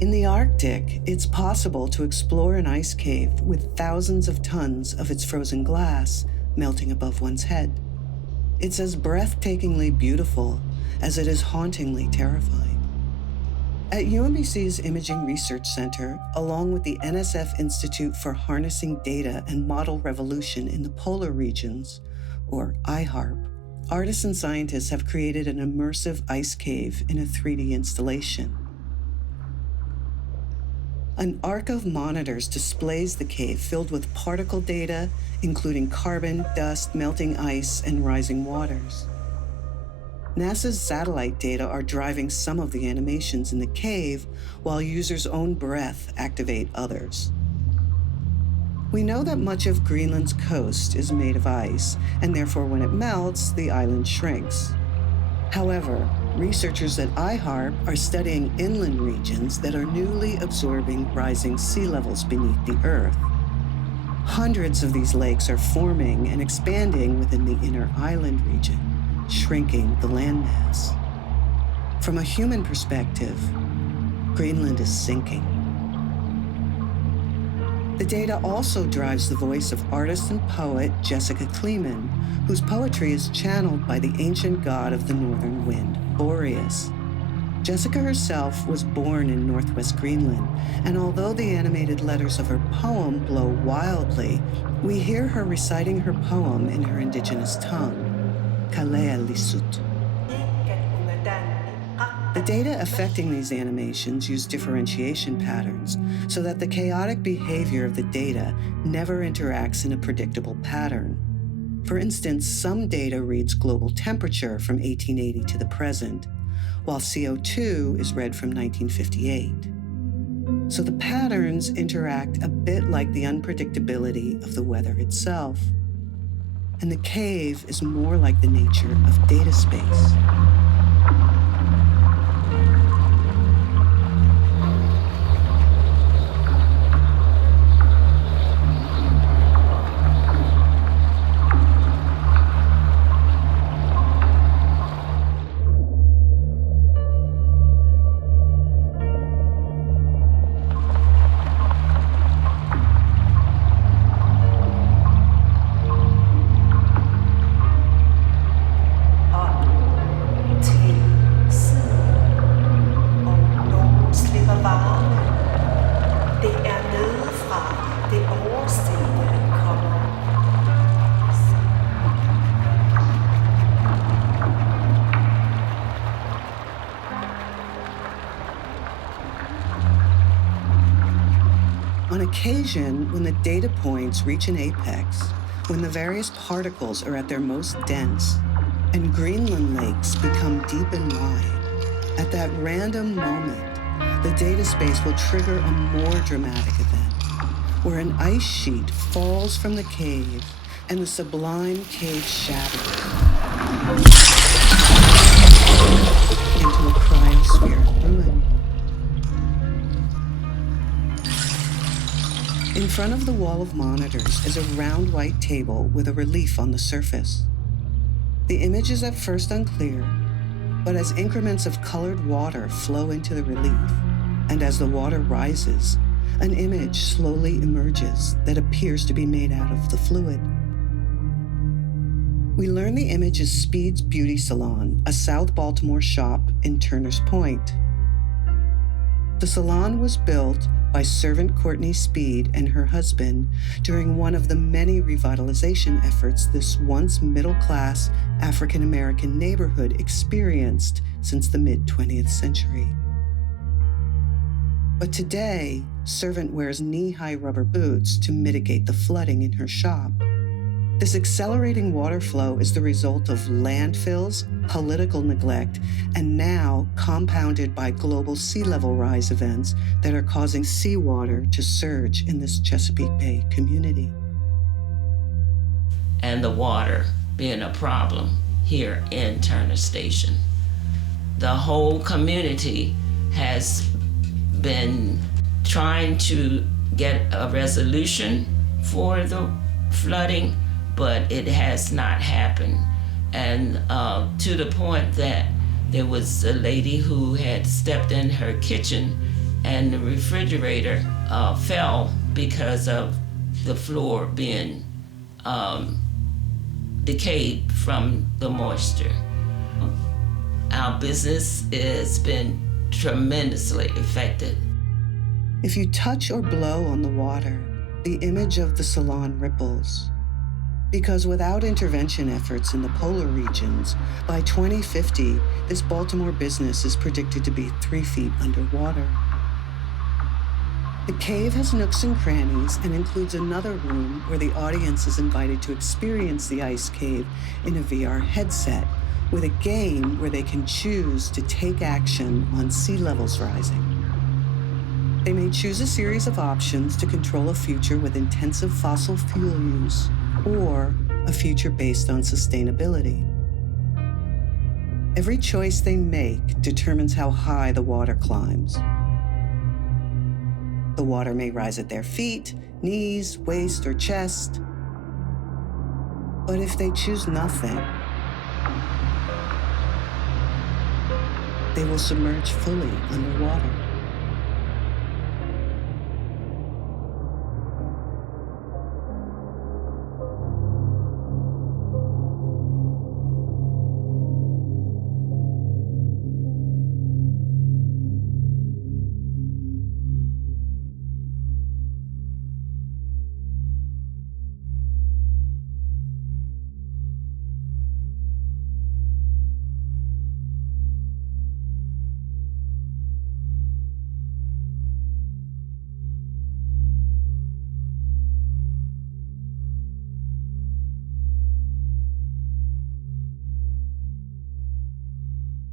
In the Arctic, it's possible to explore an ice cave with thousands of tons of its frozen glass melting above one's head. It's as breathtakingly beautiful as it is hauntingly terrifying. At UMBC's Imaging Research Center, along with the NSF Institute for Harnessing Data and Model Revolution in the Polar Regions, or iHARP, artists and scientists have created an immersive ice cave in a 3D installation. An arc of monitors displays the cave filled with particle data, including carbon, dust, melting ice, and rising waters. NASA's satellite data are driving some of the animations in the cave, while users' own breath activate others. We know that much of Greenland's coast is made of ice, and therefore when it melts, the island shrinks. However, researchers at iHARP are studying inland regions that are newly absorbing rising sea levels beneath the Earth. Hundreds of these lakes are forming and expanding within the inner island region, shrinking the landmass. From a human perspective, Greenland is sinking. The data also drives the voice of artist and poet Jessica Kleeman, whose poetry is channeled by the ancient god of the northern wind, Boreas. Jessica herself was born in northwest Greenland, and although the animated letters of her poem blow wildly, we hear her reciting her poem in her indigenous tongue, Kalea Lisut. The data affecting these animations use differentiation patterns so that the chaotic behavior of the data never interacts in a predictable pattern. For instance, some data reads global temperature from 1880 to the present, while CO2 is read from 1958. So the patterns interact a bit like the unpredictability of the weather itself. And the cave is more like the nature of data space. On occasion, when the data points reach an apex, when the various particles are at their most dense, and Greenland lakes become deep and wide, at that random moment, the data space will trigger a more dramatic event, where an ice sheet falls from the cave and the sublime cave shatters into a cryospheric ruin. In front of the wall of monitors is a round white table with a relief on the surface. The image is at first unclear, but as increments of colored water flow into the relief, and as the water rises, an image slowly emerges that appears to be made out of the fluid. We learn the image is Speed's Beauty Salon, a South Baltimore shop in Turner's Point. The salon was built by servant Courtney Speed and her husband during one of the many revitalization efforts this once middle-class African-American neighborhood experienced since the mid-20th century. But today, servant wears knee-high rubber boots to mitigate the flooding in her shop. This accelerating water flow is the result of landfills, political neglect, and now compounded by global sea level rise events that are causing seawater to surge in this Chesapeake Bay community. And the water being a problem here in Turner Station. The whole community has been trying to get a resolution for the flooding, but it has not happened. And to the point that there was a lady who had stepped in her kitchen and the refrigerator fell because of the floor being decayed from the moisture. Our business has been tremendously affected. If you touch or blow on the water, the image of the Salon ripples. Because without intervention efforts in the polar regions, by 2050, this Baltimore business is predicted to be 3 feet underwater. The cave has nooks and crannies and includes another room where the audience is invited to experience the ice cave in a VR headset with a game where they can choose to take action on sea levels rising. They may choose a series of options to control a future with intensive fossil fuel use or a future based on sustainability. Every choice they make determines how high the water climbs. The water may rise at their feet, knees, waist, or chest. But if they choose nothing, they will submerge fully underwater.